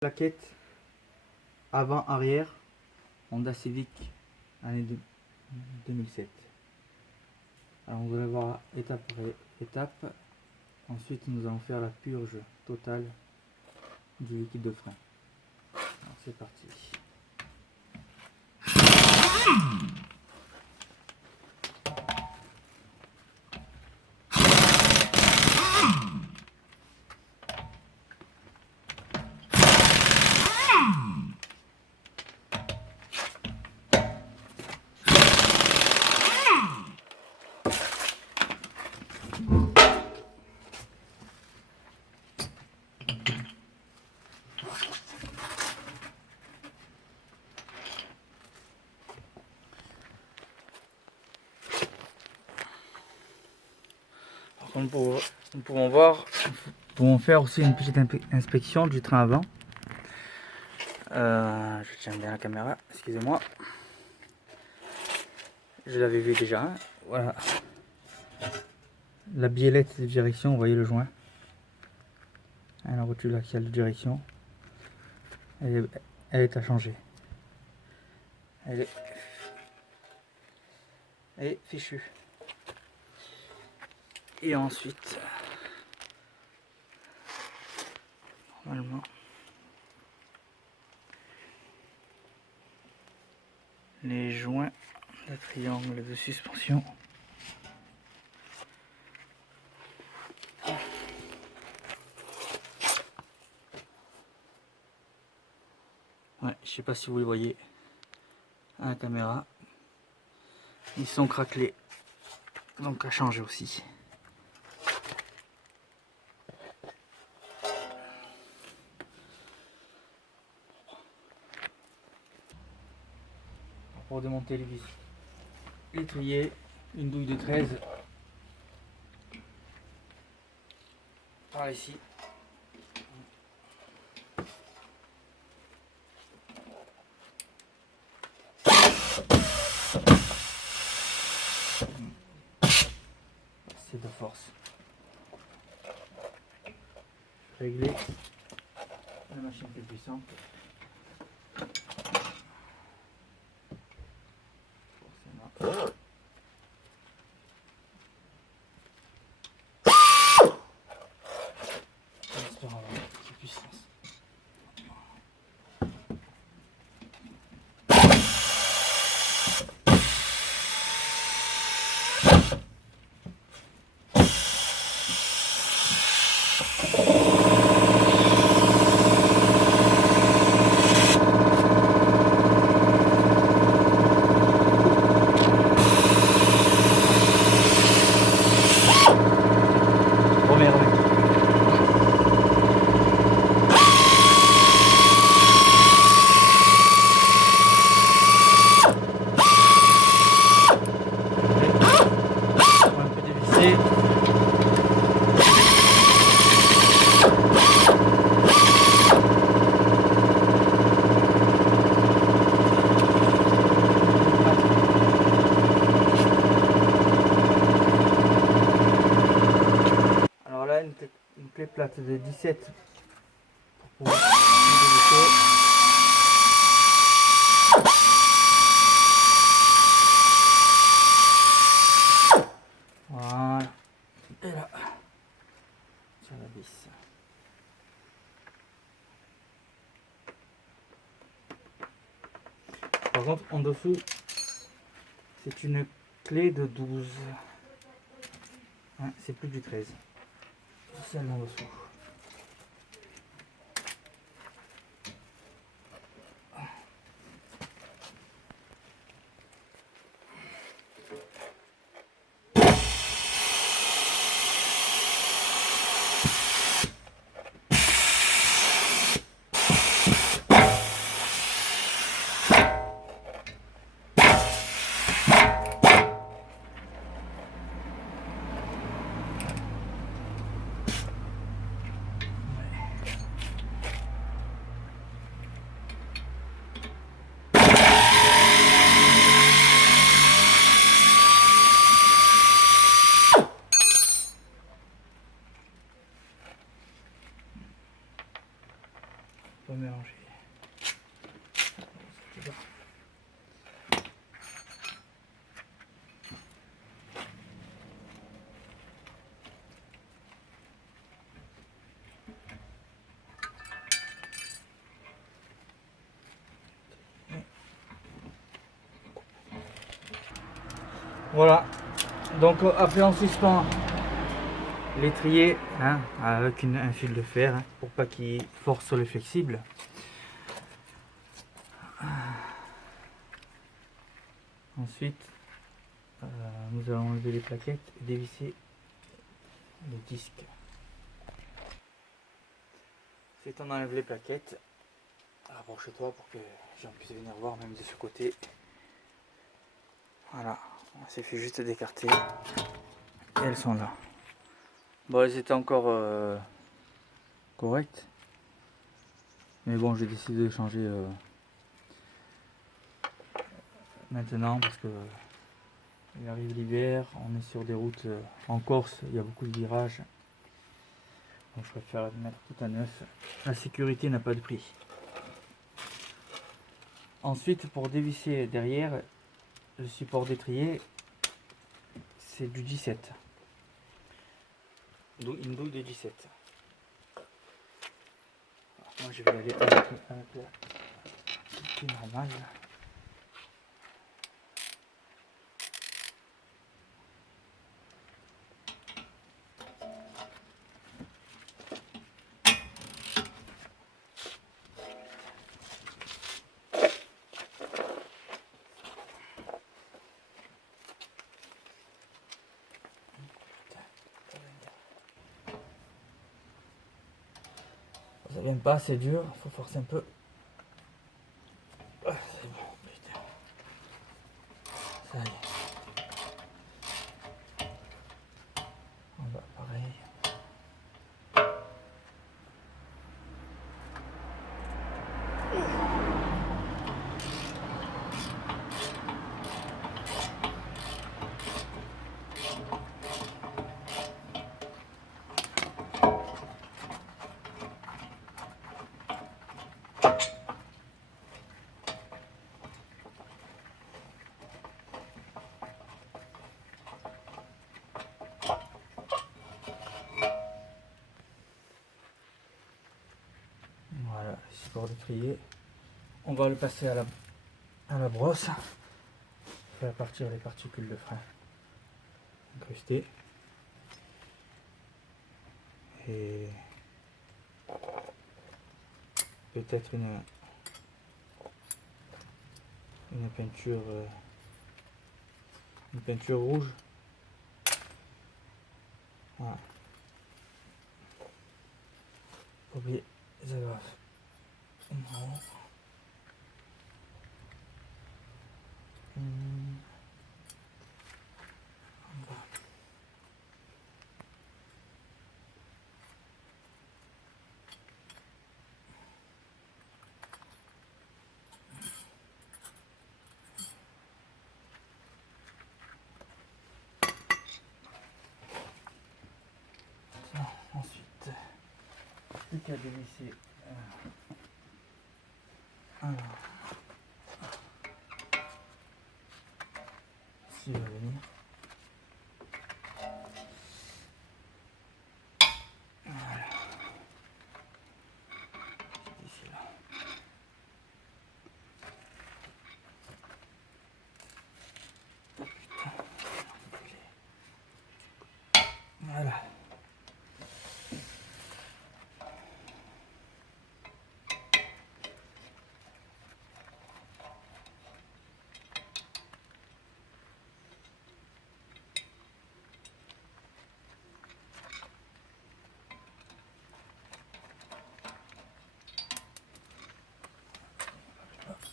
Plaquette avant-arrière Honda Civic année 2007. Alors vous allez voir étape par étape. Ensuite nous allons faire la purge totale du liquide de frein. Alors c'est parti. Comme nous pouvons voir, nous pouvons faire aussi une petite inspection du train avant. Je tiens bien la caméra, excusez-moi. Je l'avais vu déjà. Hein. Voilà. La biellette de direction, vous voyez le joint. La rotule axiale de direction. Elle est à changer. Elle est fichue. Et ensuite, normalement, les joints de triangle de suspension. Ouais, je sais pas si vous les voyez à la caméra. Ils sont craquelés, donc à changer aussi. Pour démonter les vis, l'étrier, une douille de 13 par ici. C'est de force. Régler la machine plus puissante. Forcément. J'espère avoir cette puissance. Alors là, une clé plate de 17 pour pouvoir voilà. Et là, sur la vis. Par contre, en dessous, c'est une clé de 12. Hein, c'est plus du 13. C'est celle en dessous. Voilà, donc après on suspend l'étrier hein, avec un fil de fer hein, pour pas qu'il force sur le flexible. Ensuite, nous allons enlever les plaquettes et dévisser le disque. C'est on enlève les plaquettes, rapproche-toi pour que j'en puisse venir voir même de ce côté. Voilà, on s'est fait juste d'écarter et elles sont là. Bon, elles étaient encore correctes, mais bon, j'ai décidé de changer maintenant parce que il arrive l'hiver, on est sur des routes en Corse, il y a beaucoup de virages, donc je préfère mettre tout à neuf. La sécurité n'a pas de prix. Ensuite, pour dévisser derrière, le support d'étrier, c'est du 17. Une douille de 17. Alors, moi je vais aller avec la qui est normale. Ça vient pas, c'est dur, il faut forcer un peu. Ah, c'est bon, putain. Ça y est. On va pareil. Voilà, le support d'étrier. On va le passer à la brosse. Faire partir les particules de frein incrustées. Et peut-être une peinture rouge. Voilà. Pas oublier les agrafes. Non. Ensuite, plus qu'à dévisser. Alors, s'il va venir. Voilà. Ici là. Oh, putain. Voilà.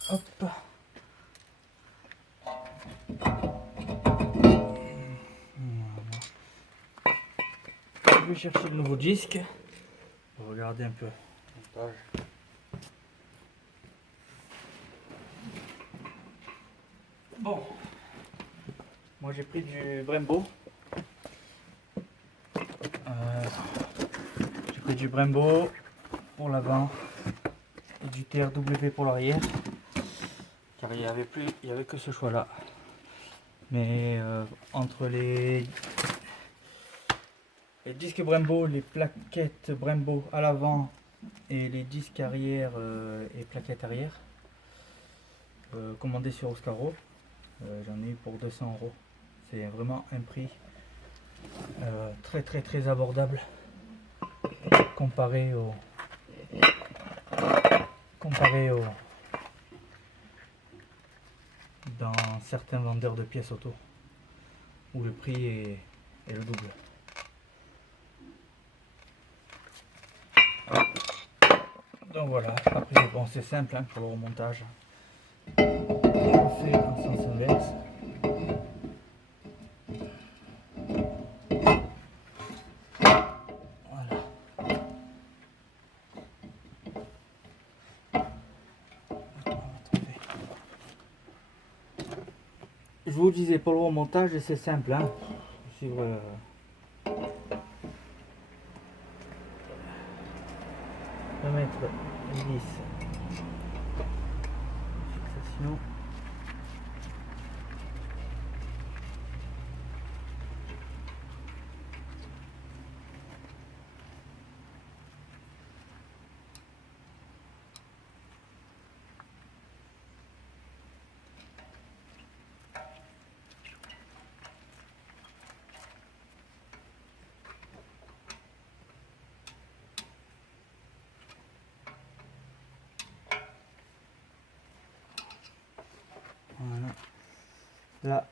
Hop. Je vais chercher le nouveau disque. Regardez un peu. Bon, moi j'ai pris du Brembo. J'ai pris du Brembo pour l'avant et du TRW pour l'arrière. car il y avait que ce choix là. Mais entre les disques Brembo, les plaquettes Brembo à l'avant et les disques arrière et plaquettes arrière commandés sur Oscaro, j'en ai eu pour 200 €. C'est vraiment un prix très très très abordable comparé au dans certains vendeurs de pièces auto où le prix est le double. Donc voilà, après bon, c'est simple hein, pour le remontage. On fait en sens inverse. Voilà. Je vous disais pour le remontage, c'est simple hein. Suivre remettre les vis fixation. Voilà. Là,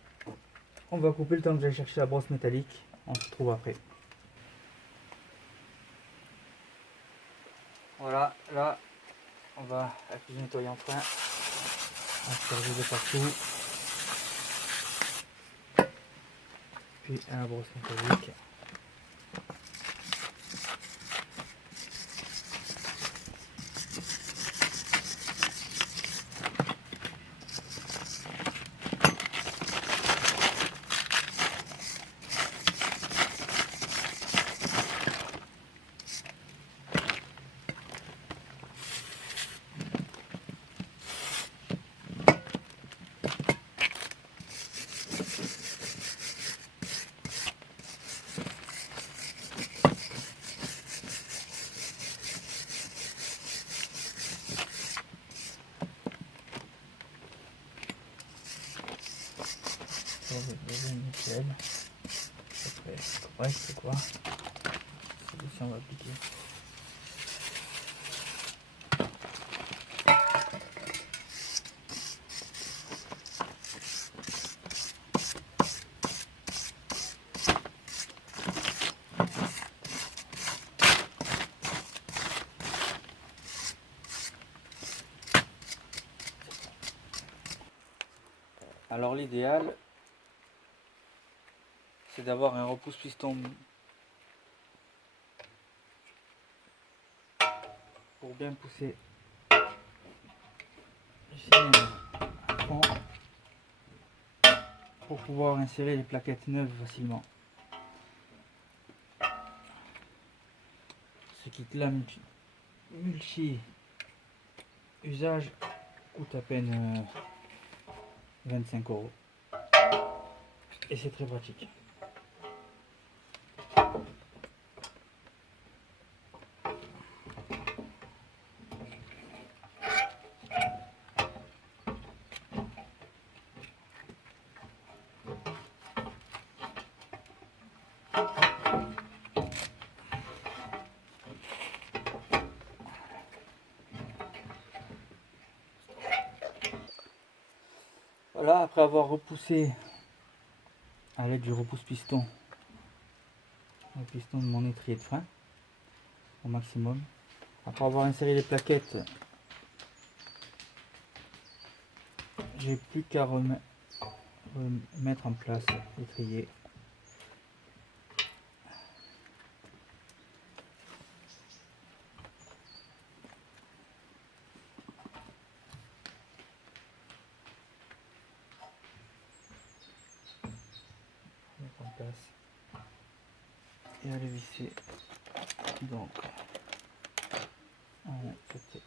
on va couper le temps que j'aille chercher la brosse métallique. On se retrouve après. Voilà, là, on va appuyer nettoyer en frein. Asperger de partout. Puis à la brosse métallique. Nickel. Après, correct quoi. Celui-ci on va appliquer. Alors l'idéal, c'est d'avoir un repousse-piston pour bien pousser le cylindre à fond pour pouvoir insérer les plaquettes neuves facilement. Ce kit-là multi-usage coûte à peine 25 € et c'est très pratique. Voilà, après avoir repoussé à l'aide du repousse-piston le piston de mon étrier de frein au maximum, après avoir inséré les plaquettes, j'ai plus qu'à remettre en place l'étrier. Mettre en place et à le visser donc cette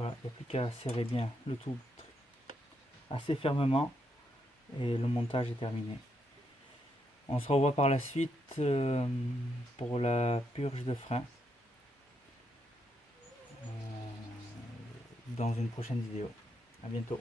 Voilà, il n'y a plus qu'à serrer bien le tout assez fermement et le montage est terminé. On se revoit par la suite pour la purge de frein dans une prochaine vidéo. À bientôt.